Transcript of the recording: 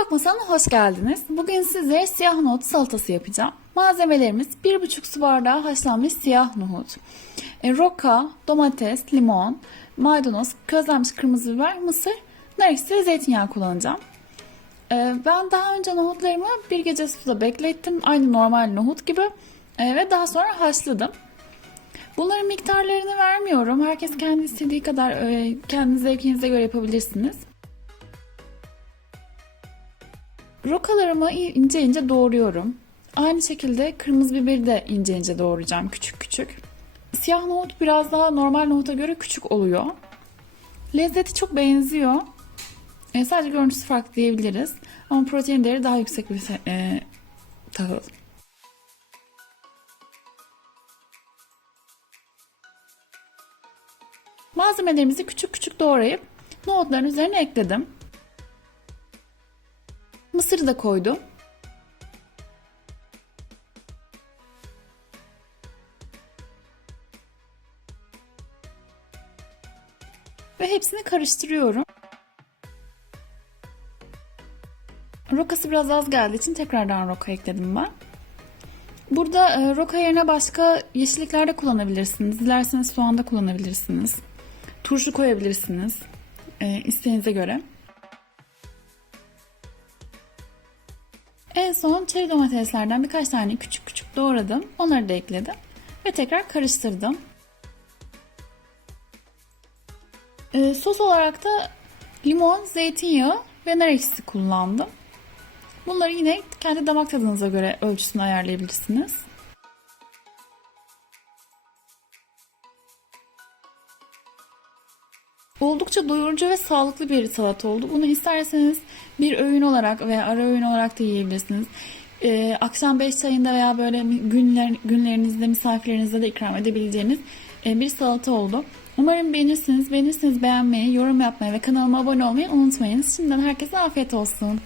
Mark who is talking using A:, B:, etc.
A: Mutfak masamına hoş geldiniz. Bugün size siyah nohut salatası yapacağım. Malzemelerimiz 1,5 su bardağı haşlanmış siyah nohut, e, roka, domates, limon, maydanoz, közlenmiş kırmızı biber, mısır, nar ekşisi ve zeytinyağı kullanacağım. E, Ben daha önce nohutlarımı bir gece suda beklettim. Aynı normal nohut gibi. E, Ve daha sonra haşladım. Bunların miktarlarını vermiyorum. Herkes kendi istediği kadar e, kendi zevkinize göre yapabilirsiniz. Rokalarımı ince ince doğruyorum. Aynı şekilde kırmızı biberi de ince ince doğrayacağım küçük küçük. Siyah nohut biraz daha normal nohuta göre küçük oluyor. Lezzeti çok benziyor. E, sadece görüntüsü farklı diyebiliriz. Ama protein değeri daha yüksek bir e, tahıl. Malzemelerimizi küçük küçük doğrayıp nohutların üzerine ekledim. Mısırı da koydum. Ve hepsini karıştırıyorum. Rokası biraz az geldiği için tekrardan roka ekledim ben. Burada e, roka yerine başka yeşillikler de kullanabilirsiniz. Dilerseniz soğan da kullanabilirsiniz. Turşu koyabilirsiniz. E, isteğinize göre. En son çeri domateslerden birkaç tane küçük küçük doğradım. Onları da ekledim. Ve tekrar karıştırdım. Ee, sos olarak da limon, zeytinyağı ve nar ekşisi kullandım. Bunları yine kendi damak tadınıza göre ölçüsünü ayarlayabilirsiniz. Oldukça doyurucu ve sağlıklı bir salata oldu. Bunu isterseniz bir öğün olarak veya ara öğün olarak da yiyebilirsiniz. Ee, akşam 5 çayında veya böyle günler, günlerinizde misafirlerinizde de ikram edebileceğiniz e, bir salata oldu. Umarım beğenirsiniz. Beğenirseniz beğenmeyi, yorum yapmayı ve kanalıma abone olmayı unutmayın. Şimdiden herkese afiyet olsun.